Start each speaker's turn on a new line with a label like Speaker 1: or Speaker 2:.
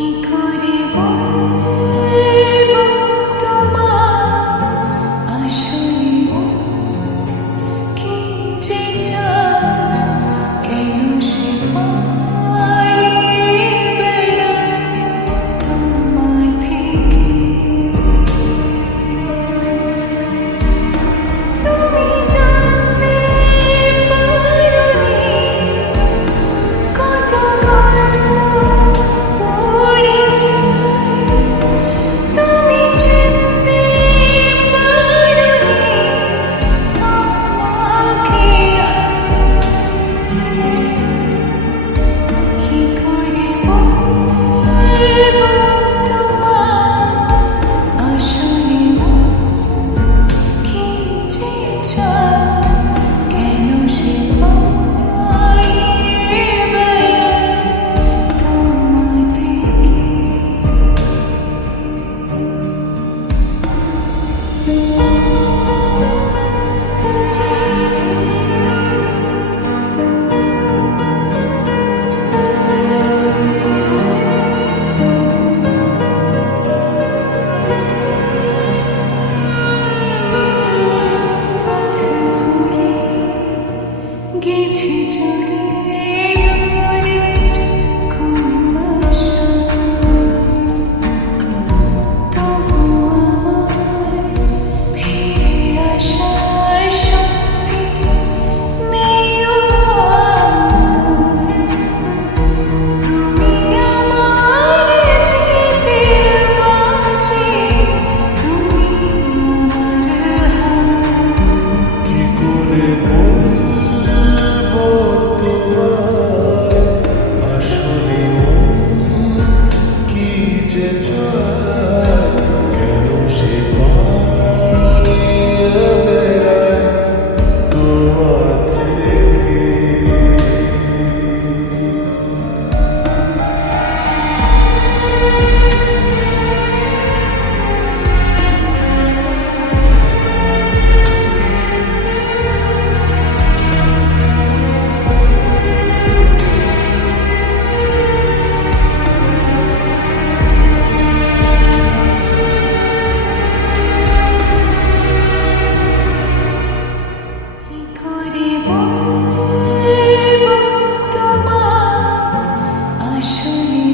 Speaker 1: He could to you.